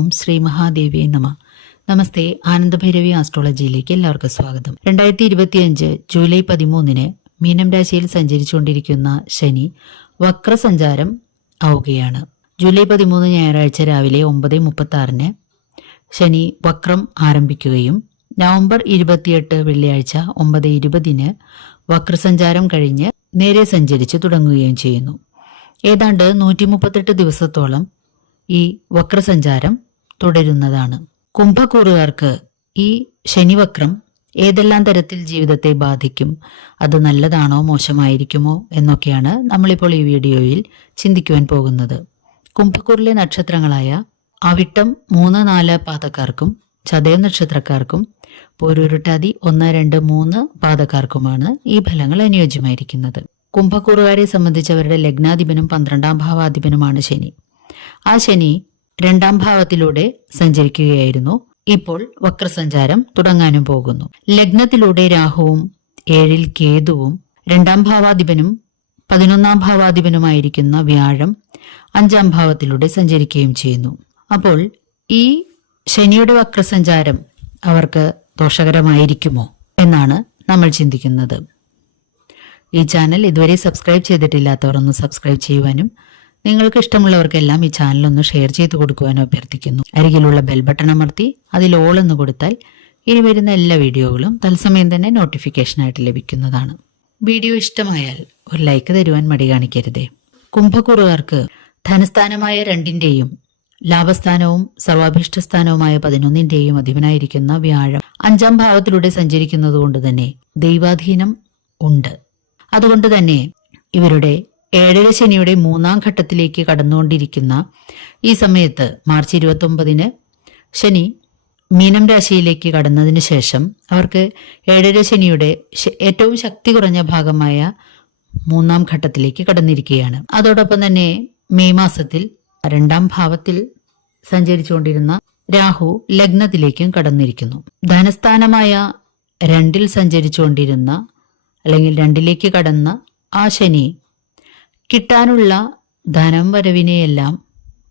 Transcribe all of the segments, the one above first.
ഓം ശ്രീ മഹാദേവിയെ നമ. നമസ്തേ ആനന്ദഭൈരവി ആസ്ട്രോളജിയിലേക്ക് എല്ലാവർക്കും സ്വാഗതം. രണ്ടായിരത്തി ഇരുപത്തിയഞ്ച് ജൂലൈ പതിമൂന്നിന് മീനം രാശിയിൽ സഞ്ചരിച്ചുകൊണ്ടിരിക്കുന്ന ശനി വക്രസഞ്ചാരം ആവുകയാണ്. ജൂലൈ പതിമൂന്ന് ഞായറാഴ്ച രാവിലെ ഒമ്പത് മുപ്പത്തി ആറിന് ശനി വക്രം ആരംഭിക്കുകയും നവംബർ ഇരുപത്തിയെട്ട് വെള്ളിയാഴ്ച ഒമ്പത് ഇരുപതിന് വക്രസഞ്ചാരം കഴിഞ്ഞ് നേരെ സഞ്ചരിച്ച് തുടങ്ങുകയും ചെയ്യുന്നു. ഏതാണ്ട് നൂറ്റി മുപ്പത്തെട്ട് ദിവസത്തോളം ഈ വക്രസഞ്ചാരം തുടരുന്നതാണ്. കുംഭക്കൂറുകാർക്ക് ഈ ശനിവക്രം ഏതെല്ലാം തരത്തിൽ ജീവിതത്തെ ബാധിക്കും? അത് നല്ലതാണോ മോശമായിരിക്കുമോ എന്നൊക്കെയാണ് നമ്മളിപ്പോൾ ഈ വീഡിയോയിൽ ചിന്തിക്കുവാൻ പോകുന്നത്. കുംഭക്കൂറിലെ നക്ഷത്രങ്ങളായ അവിട്ടം മൂന്ന് നാല് പാതക്കാർക്കും ചതയ നക്ഷത്രക്കാർക്കും പോരൂരുട്ടാതി ഒന്ന് രണ്ട് മൂന്ന് പാതക്കാർക്കുമാണ് ഈ ഫലങ്ങൾ അനുയോജ്യമായിരിക്കുന്നത്. കുംഭക്കൂറുകാരെ സംബന്ധിച്ചവരുടെ ലഗ്നാധിപനും പന്ത്രണ്ടാം ഭാവാധിപനുമാണ് ശനി. ആ ശനി രണ്ടാം ഭാവത്തിലൂടെ സഞ്ചരിക്കുകയായിരുന്നു. ഇപ്പോൾ വക്രസഞ്ചാരം തുടങ്ങാനും പോകുന്നു. ലഗ്നത്തിലൂടെ രാഹുവും ഏഴിൽ കേതുവും രണ്ടാം ഭാവാധിപനും പതിനൊന്നാം ഭാവാധിപനുമായിരിക്കുന്ന വ്യാഴം അഞ്ചാം ഭാവത്തിലൂടെ സഞ്ചരിക്കുകയും ചെയ്യുന്നു. അപ്പോൾ ഈ ശനിയുടെ വക്രസഞ്ചാരം അവർക്ക് ദോഷകരമായിരിക്കുമോ എന്നാണ് നമ്മൾ ചിന്തിക്കുന്നത്. ഈ ചാനൽ ഇതുവരെ സബ്സ്ക്രൈബ് ചെയ്തിട്ടില്ലാത്തവർ ഒന്ന് സബ്സ്ക്രൈബ് ചെയ്യുവാനും നിങ്ങൾക്ക് ഇഷ്ടമുള്ളവർക്കെല്ലാം ഈ ചാനൽ ഒന്ന് ഷെയർ ചെയ്ത് കൊടുക്കുവാനും അഭ്യർത്ഥിക്കുന്നു. അരികിലുള്ള ബെൽ ബട്ടൺ അമർത്തി അതിൽ ഓൾ എന്ന് കൊടുത്താൽ ഇനി വരുന്ന എല്ലാ വീഡിയോകളും തത്സമയം തന്നെ നോട്ടിഫിക്കേഷനായിട്ട് ലഭിക്കുന്നതാണ്. വീഡിയോ ഇഷ്ടമായാൽ ഒരു ലൈക്ക് തരുവാൻ മടി കാണിക്കരുതേ. കുംഭക്കുറുകാർക്ക് ധനസ്ഥാനമായ രണ്ടിന്റെയും ലാഭസ്ഥാനവും സർവാഭീഷ്ടസ്ഥാനവുമായ പതിനൊന്നിന്റെയും അധിപനായിരിക്കുന്ന വ്യാഴം അഞ്ചാം ഭാവത്തിലൂടെ സഞ്ചരിക്കുന്നത് കൊണ്ട് തന്നെ ദൈവാധീനം ഉണ്ട്. അതുകൊണ്ട് തന്നെ ഇവരുടെ ഏഴര ശനിയുടെ മൂന്നാം ഘട്ടത്തിലേക്ക് കടന്നുകൊണ്ടിരിക്കുന്ന ഈ സമയത്ത് മാർച്ച് ഇരുപത്തി ഒമ്പതിന് ശനി മീനം രാശിയിലേക്ക് കടന്നതിന് ശേഷം അവർക്ക് ഏഴര ശനിയുടെ ഏറ്റവും ശക്തി കുറഞ്ഞ ഭാഗമായ മൂന്നാം ഘട്ടത്തിലേക്ക് കടന്നിരിക്കുകയാണ്. അതോടൊപ്പം തന്നെ മെയ് മാസത്തിൽ രണ്ടാം ഭാവത്തിൽ സഞ്ചരിച്ചുകൊണ്ടിരുന്ന രാഹു ലഗ്നത്തിലേക്കും കടന്നിരിക്കുന്നു. ധനസ്ഥാനമായ രണ്ടിൽ സഞ്ചരിച്ചുകൊണ്ടിരുന്ന അല്ലെങ്കിൽ രണ്ടിലേക്ക് കടന്ന ആ ശനി കിട്ടാനുള്ള ധനം വരവിനെയെല്ലാം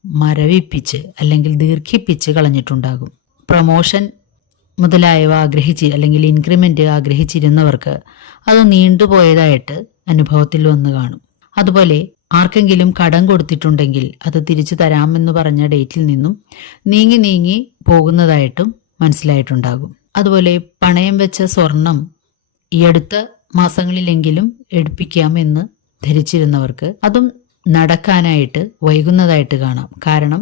മരവിപ്പിച്ച് അല്ലെങ്കിൽ ദീർഘിപ്പിച്ച് കളഞ്ഞിട്ടുണ്ടാകും. പ്രൊമോഷൻ മുതലായവ ആഗ്രഹിച്ച് അല്ലെങ്കിൽ ഇൻക്രിമെന്റ് ആഗ്രഹിച്ചിരുന്നവർക്ക് അത് നീണ്ടുപോയതായിട്ട് അനുഭവത്തിൽ വന്നു കാണും. അതുപോലെ ആർക്കെങ്കിലും കടം കൊടുത്തിട്ടുണ്ടെങ്കിൽ അത് തിരിച്ചു തരാമെന്ന് പറഞ്ഞ ഡേറ്റിൽ നിന്നും നീങ്ങി നീങ്ങി പോകുന്നതായിട്ടും മനസ്സിലായിട്ടുണ്ടാകും. അതുപോലെ പണയം വെച്ച സ്വർണം ഈ അടുത്ത മാസങ്ങളിലെങ്കിലും എടുപ്പിക്കാമെന്ന് ധരിച്ചിരുന്നവർക്ക് അതും നടക്കാനായിട്ട് വൈകുന്നതായിട്ട് കാണാം. കാരണം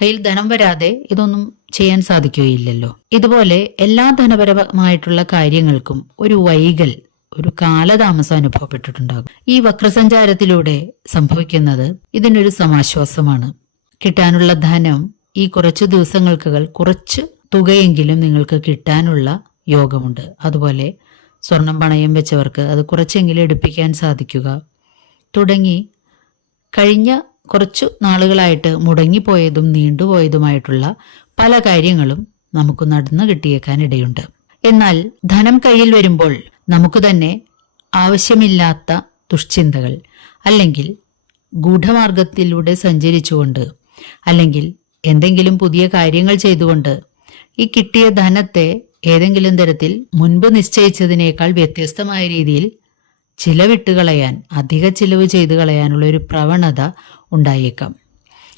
കയ്യിൽ ധനം വരാതെ ഇതൊന്നും ചെയ്യാൻ സാധിക്കുകയില്ലല്ലോ. ഇതുപോലെ എല്ലാ ധനപരമായിട്ടുള്ള കാര്യങ്ങൾക്കും ഒരു വൈകൽ ഒരു കാലതാമസം അനുഭവപ്പെട്ടിട്ടുണ്ടാകും. ഈ വക്രസഞ്ചാരത്തിലൂടെ സംഭവിക്കുന്നത് ഇതിനൊരു സമാശ്വാസമാണ്. കിട്ടാനുള്ള ധനം ഈ കുറച്ച് ദിവസങ്ങൾക്കുകൾ കുറച്ച് തുകയെങ്കിലും നിങ്ങൾക്ക് കിട്ടാനുള്ള യോഗമുണ്ട്. അതുപോലെ സ്വർണം പണയം വെച്ചവർക്ക് അത് കുറച്ചെങ്കിലും എടുപ്പിക്കാൻ സാധിക്കുക. തുടങ്ങി. കഴിഞ്ഞ കുറച്ചു നാളുകളായിട്ട് മുടങ്ങിപ്പോയതും നീണ്ടുപോയതുമായിട്ടുള്ള പല കാര്യങ്ങളും നമുക്ക് നടന്നു കിട്ടിയേക്കാനിടയുണ്ട്. എന്നാൽ ധനം കയ്യിൽ വരുമ്പോൾ നമുക്ക് തന്നെ ആവശ്യമില്ലാത്ത ദുഷ്ചിന്തകൾ അല്ലെങ്കിൽ ഗൂഢമാർഗത്തിലൂടെ സഞ്ചരിച്ചുകൊണ്ട് അല്ലെങ്കിൽ എന്തെങ്കിലും പുതിയ കാര്യങ്ങൾ ചെയ്തുകൊണ്ട് ഈ കിട്ടിയ ധനത്തെ ഏതെങ്കിലും തരത്തിൽ മുൻപ് നിശ്ചയിച്ചതിനേക്കാൾ വ്യത്യസ്തമായ രീതിയിൽ ചിലവിട്ട് കളയാൻ അധിക ചിലവ് ചെയ്തു കളയാനുള്ള ഒരു പ്രവണത ഉണ്ടായേക്കാം.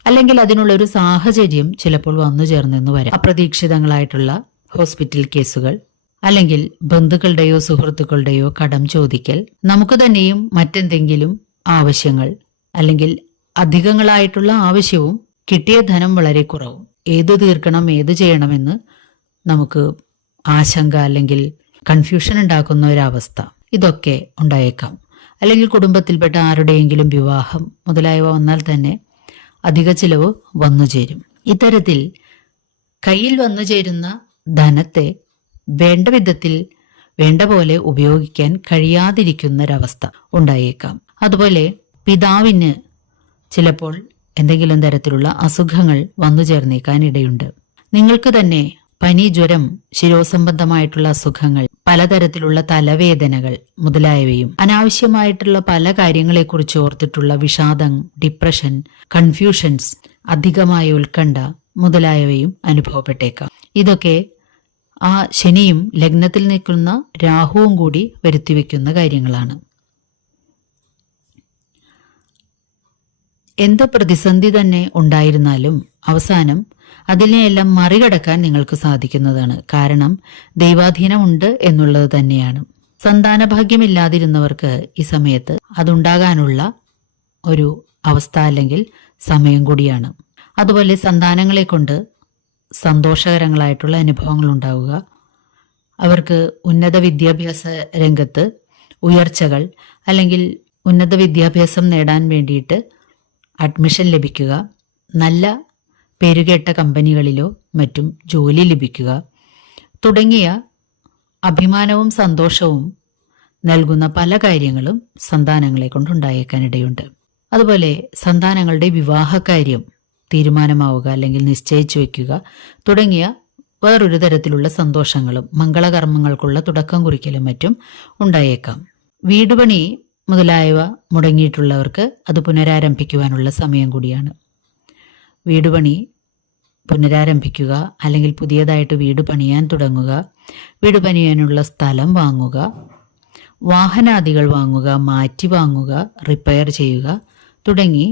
അല്ലെങ്കിൽ അതിനുള്ള ഒരു സാഹചര്യം ചിലപ്പോൾ വന്നു ചേർന്നെന്ന് വരാം. അപ്രതീക്ഷിതങ്ങളായിട്ടുള്ള ഹോസ്പിറ്റൽ കേസുകൾ അല്ലെങ്കിൽ ബന്ധുക്കളുടെയോ സുഹൃത്തുക്കളുടെയോ കടം ചോദിക്കൽ നമുക്ക് തന്നെയും മറ്റെന്തെങ്കിലും ആവശ്യങ്ങൾ അല്ലെങ്കിൽ അധികങ്ങളായിട്ടുള്ള ആവശ്യവും കിട്ടിയ ധനം വളരെ കുറവും. ഏത് തീർക്കണം ഏത് ചെയ്യണമെന്ന് നമുക്ക് ആശങ്ക അല്ലെങ്കിൽ കൺഫ്യൂഷൻ ഉണ്ടാക്കുന്ന ഒരവസ്ഥ ഇതൊക്കെ ഉണ്ടായേക്കാം. അല്ലെങ്കിൽ കുടുംബത്തിൽപ്പെട്ട ആരുടെയെങ്കിലും വിവാഹം മുതലായവ വന്നാൽ തന്നെ അധിക ചിലവ് വന്നു ചേരും. ഇത്തരത്തിൽ കയ്യിൽ വന്നു ചേരുന്ന ധനത്തെ വേണ്ട വിധത്തിൽ വേണ്ട പോലെ ഉപയോഗിക്കാൻ കഴിയാതിരിക്കുന്നൊരവസ്ഥ ഉണ്ടായേക്കാം. അതുപോലെ പിതാവിന് ചിലപ്പോൾ എന്തെങ്കിലും തരത്തിലുള്ള അസുഖങ്ങൾ വന്നു ചേർന്നേക്കാൻ ഇടയുണ്ട് നിങ്ങൾക്ക് തന്നെ പനി ജ്വരം ശിരോസംബന്ധമായിട്ടുള്ള അസുഖങ്ങൾ പലതരത്തിലുള്ള തലവേദനകൾ മുതലായവയും അനാവശ്യമായിട്ടുള്ള പല കാര്യങ്ങളെക്കുറിച്ച് ഓർത്തിട്ടുള്ള വിഷാദം ഡിപ്രഷൻ കൺഫ്യൂഷൻസ് അധികമായ ഉത്കണ്ഠ മുതലായവയും അനുഭവപ്പെട്ടേക്കാം. ഇതൊക്കെ ആ ശനിയും ലഗ്നത്തിൽ നിൽക്കുന്ന രാഹുവും കൂടി വരുത്തിവെക്കുന്ന കാര്യങ്ങളാണ്. എന്ത് പ്രതിസന്ധി തന്നെ ഉണ്ടായിരുന്നാലും അവസാനം അതിനെയെല്ലാം മറികടക്കാൻ നിങ്ങൾക്ക് സാധിക്കുന്നതാണ്. കാരണം ദൈവാധീനമുണ്ട് എന്നുള്ളത് തന്നെയാണ്. സന്താനഭാഗ്യമില്ലാതിരുന്നവർക്ക് ഈ സമയത്ത് അതുണ്ടാകാനുള്ള ഒരു അവസ്ഥ അല്ലെങ്കിൽ സമയം കൂടിയാണ്. അതുപോലെ സന്താനങ്ങളെ കൊണ്ട് സന്തോഷകരങ്ങളായിട്ടുള്ള അനുഭവങ്ങൾ ഉണ്ടാവുക. അവർക്ക് ഉന്നത വിദ്യാഭ്യാസ രംഗത്ത് ഉയർച്ചകൾ അല്ലെങ്കിൽ ഉന്നത വിദ്യാഭ്യാസം നേടാൻ വേണ്ടിയിട്ട് അഡ്മിഷൻ ലഭിക്കുക. നല്ല പേരുകേട്ട കമ്പനികളിലോ മറ്റും ജോലി ലഭിക്കുക തുടങ്ങിയ അഭിമാനവും സന്തോഷവും നൽകുന്ന പല കാര്യങ്ങളും സന്താനങ്ങളെ കൊണ്ടുണ്ടായേക്കാനിടയുണ്ട്. അതുപോലെ സന്താനങ്ങളുടെ വിവാഹകാര്യം തീരുമാനമാവുക അല്ലെങ്കിൽ നിശ്ചയിച്ചു വയ്ക്കുക തുടങ്ങിയ വേറൊരു തരത്തിലുള്ള സന്തോഷങ്ങളും മംഗളകർമ്മങ്ങൾക്കുള്ള തുടക്കം കുറിക്കലും മറ്റും ഉണ്ടായേക്കാം. വീടുപണി മുതലായവ മുടങ്ങിയിട്ടുള്ളവർക്ക് അത് പുനരാരംഭിക്കുവാനുള്ള സമയം കൂടിയാണ്. വീടുപണി പുനരാരംഭിക്കുക അല്ലെങ്കിൽ പുതിയതായിട്ട് വീട് പണിയാൻ തുടങ്ങുക വീട് പണിയാനുള്ള സ്ഥലം വാങ്ങുക വാഹനാദികൾ വാങ്ങുക മാറ്റി വാങ്ങുക റിപ്പയർ ചെയ്യുക തുടങ്ങി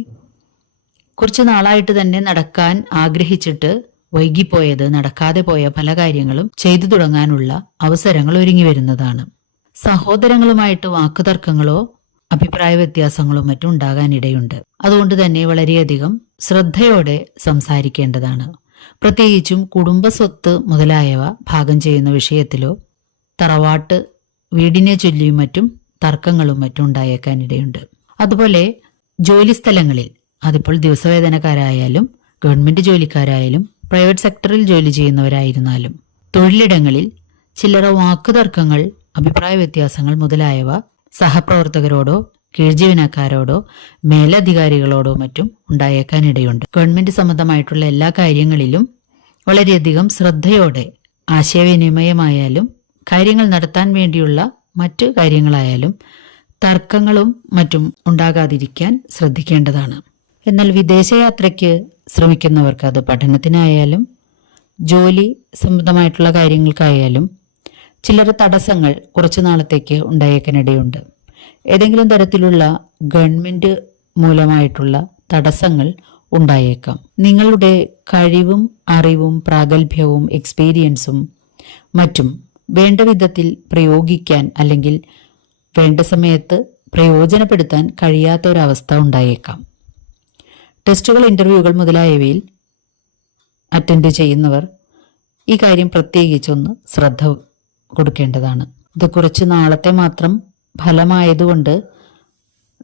കുറച്ച് നാളായിട്ട് തന്നെ നടക്കാൻ ആഗ്രഹിച്ചിട്ട് വൈകിപ്പോയത് നടക്കാതെ പോയ പല കാര്യങ്ങളും ചെയ്തു തുടങ്ങാനുള്ള അവസരങ്ങൾ ഒരുങ്ങി വരുന്നതാണ്. സഹോദരങ്ങളുമായിട്ട് വാക്കുതർക്കങ്ങളോ അഭിപ്രായ വ്യത്യാസങ്ങളും മറ്റും ഉണ്ടാകാനിടയുണ്ട്. അതുകൊണ്ട് തന്നെ വളരെയധികം ശ്രദ്ധയോടെ സംസാരിക്കേണ്ടതാണ്. പ്രത്യേകിച്ചും കുടുംബസ്വത്ത് മുതലായവ ഭാഗം ചെയ്യുന്ന വിഷയത്തിലോ തറവാട്ട് വീടിനെ ചൊല്ലിയും മറ്റും തർക്കങ്ങളും മറ്റും ഉണ്ടായേക്കാനിടയുണ്ട്. അതുപോലെ ജോലി ജോലിസ്ഥലങ്ങളിൽ അതിപ്പോൾ ദിവസവേതനക്കാരായാലും ഗവൺമെന്റ് ജോലിക്കാരായാലും പ്രൈവറ്റ് സെക്ടറിൽ ജോലി ചെയ്യുന്നവരായിരുന്നാലും തൊഴിലിടങ്ങളിൽ ചില്ലറ വാക്കുതർക്കങ്ങൾ അഭിപ്രായ വ്യത്യാസങ്ങൾ മുതലായവ സഹപ്രവർത്തകരോടോ കീഴ്ജീവനക്കാരോടോ മേലധികാരികളോടോ മറ്റും ഉണ്ടായേക്കാനിടയുണ്ട്. ഗവൺമെന്റ് സംബന്ധമായിട്ടുള്ള എല്ലാ കാര്യങ്ങളിലും വളരെയധികം ശ്രദ്ധയോടെ ആശയവിനിമയമായാലും കാര്യങ്ങൾ നടത്താൻ വേണ്ടിയുള്ള മറ്റു കാര്യങ്ങളായാലും തർക്കങ്ങളും മറ്റും ഉണ്ടാകാതിരിക്കാൻ ശ്രദ്ധിക്കേണ്ടതാണ്. എന്നാൽ വിദേശയാത്രയ്ക്ക് ശ്രമിക്കുന്നവർക്ക് അത് പഠനത്തിനായാലും ജോലി സംബന്ധമായിട്ടുള്ള കാര്യങ്ങൾക്കായാലും ചിലർ തടസ്സങ്ങൾ കുറച്ചു നാളത്തേക്ക് ഉണ്ടായേക്കാനിടയുണ്ട്. ഏതെങ്കിലും തരത്തിലുള്ള ഗവൺമെന്റ് മൂലമായിട്ടുള്ള തടസ്സങ്ങൾ ഉണ്ടായേക്കാം. നിങ്ങളുടെ കഴിവും അറിവും പ്രാഗൽഭ്യവും എക്സ്പീരിയൻസും മറ്റും വേണ്ട വിധത്തിൽ പ്രയോഗിക്കാൻ അല്ലെങ്കിൽ വേണ്ട സമയത്ത് പ്രയോജനപ്പെടുത്താൻ കഴിയാത്ത ഒരവസ്ഥ ഉണ്ടായേക്കാം. ടെസ്റ്റുകൾ ഇന്റർവ്യൂകൾ മുതലായവയിൽ അറ്റൻഡ് ചെയ്യുന്നവർ ഈ കാര്യം പ്രത്യേകിച്ചൊന്ന് ശ്രദ്ധ കൊടുക്കേണ്ടതാണ്. ഇത് കുറച്ച് നാളത്തെ മാത്രം ഫലമായതുകൊണ്ട്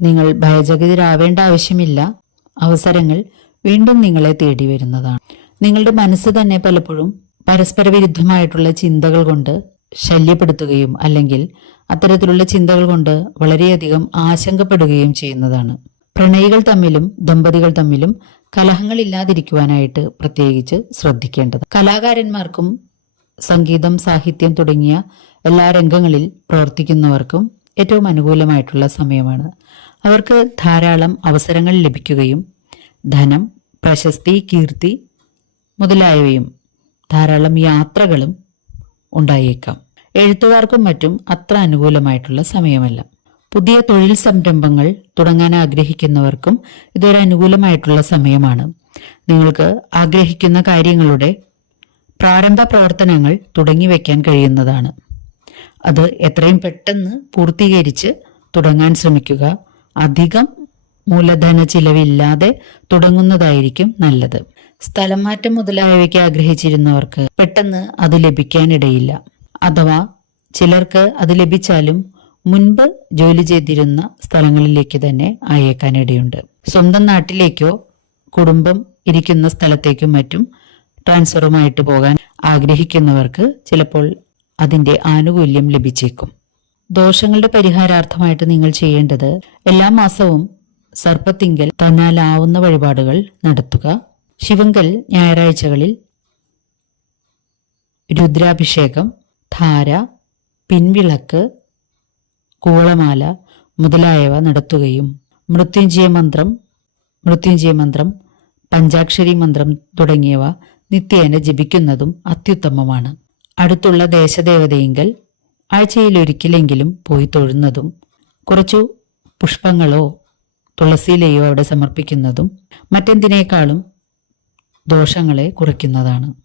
നിങ്ങൾ ഭയചകിതരാവേണ്ട ആവശ്യമില്ല. അവസരങ്ങൾ വീണ്ടും നിങ്ങളെ തേടി വരുന്നതാണ്. നിങ്ങളുടെ മനസ്സ് തന്നെ പലപ്പോഴും പരസ്പര വിരുദ്ധമായിട്ടുള്ള ചിന്തകൾ കൊണ്ട് ശല്യപ്പെടുത്തുകയും അല്ലെങ്കിൽ അത്തരത്തിലുള്ള ചിന്തകൾ കൊണ്ട് വളരെയധികം ആശങ്കപ്പെടുകയും ചെയ്യുന്നതാണ്. പ്രണയികൾ തമ്മിലും ദമ്പതികൾ തമ്മിലും കലഹങ്ങൾ ഇല്ലാതിരിക്കുവാനായിട്ട് പ്രത്യേകിച്ച് ശ്രദ്ധിക്കേണ്ടത്. കലാകാരന്മാർക്കും സംഗീതം സാഹിത്യം തുടങ്ങിയ എല്ലാ രംഗങ്ങളിൽ പ്രവർത്തിക്കുന്നവർക്കും ഏറ്റവും അനുകൂലമായിട്ടുള്ള സമയമാണ്. അവർക്ക് ധാരാളം അവസരങ്ങൾ ലഭിക്കുകയും ധനം പ്രശസ്തി കീർത്തി മുതലായവയും ധാരാളം യാത്രകളും ഉണ്ടായേക്കാം. എഴുത്തുകാർക്കും മറ്റും അത്ര അനുകൂലമായിട്ടുള്ള സമയമല്ല. പുതിയ തൊഴിൽ സംരംഭങ്ങൾ തുടങ്ങാൻ ആഗ്രഹിക്കുന്നവർക്കും ഇതൊരു അനുകൂലമായിട്ടുള്ള സമയമാണ്. നിങ്ങൾക്ക് ആഗ്രഹിക്കുന്ന കാര്യങ്ങളുടെ പ്രാരംഭ പ്രവർത്തനങ്ങൾ തുടങ്ങി വയ്ക്കാൻ കഴിയുന്നതാണ്. അത് എത്രയും പെട്ടെന്ന് പൂർത്തീകരിച്ച് തുടങ്ങാൻ ശ്രമിക്കുക. അധികം മൂലധന ചിലവില്ലാതെ തുടങ്ങുന്നതായിരിക്കും നല്ലത്. സ്ഥലം മാറ്റം മുതലായവയ്ക്ക് ആഗ്രഹിച്ചിരുന്നവർക്ക് പെട്ടെന്ന് അത് ലഭിക്കാനിടയില്ല. അഥവാ ചിലർക്ക് അത് ലഭിച്ചാലും മുൻപ് ജോലി ചെയ്തിരുന്ന സ്ഥലങ്ങളിലേക്ക് തന്നെ അയക്കാനിടയുണ്ട്. സ്വന്തം നാട്ടിലേക്കോ കുടുംബം ഇരിക്കുന്ന സ്ഥലത്തേക്കും മറ്റും ട്രാൻസ്ഫറുമായിട്ട് പോകാൻ ആഗ്രഹിക്കുന്നവർക്ക് ചിലപ്പോൾ അതിന്റെ ആനുകൂല്യം ലഭിച്ചേക്കും. ദോഷങ്ങളുടെ പരിഹാരാർത്ഥമായിട്ട് നിങ്ങൾ ചെയ്യേണ്ടത് എല്ലാ മാസവും സർപ്പത്തിങ്കൽ തന്നാലാവുന്ന വഴിപാടുകൾ നടത്തുക. ശിവങ്കൽ ഞായറാഴ്ചകളിൽ രുദ്രാഭിഷേകം ധാര പിൻവിളക്ക് കൂളമാല മുതലായവ നടത്തുകയും മൃത്യുഞ്ജയ മന്ത്രം മൃത്യുഞ്ജയ മന്ത്രം പഞ്ചാക്ഷരി മന്ത്രം തുടങ്ങിയവ നിത്യേന ജപിക്കുന്നതും അത്യുത്തമമാണ്. അടുത്തുള്ള ദേശദേവതയെങ്കിൽ ആഴ്ചയിലൊരിക്കലെങ്കിലും പോയി തൊഴുന്നതും കുറച്ചു പുഷ്പങ്ങളോ തുളസിയിലയോ അവിടെ സമർപ്പിക്കുന്നതും മറ്റെന്തിനേക്കാളും ദോഷങ്ങളെ കുറയ്ക്കുന്നതാണ്.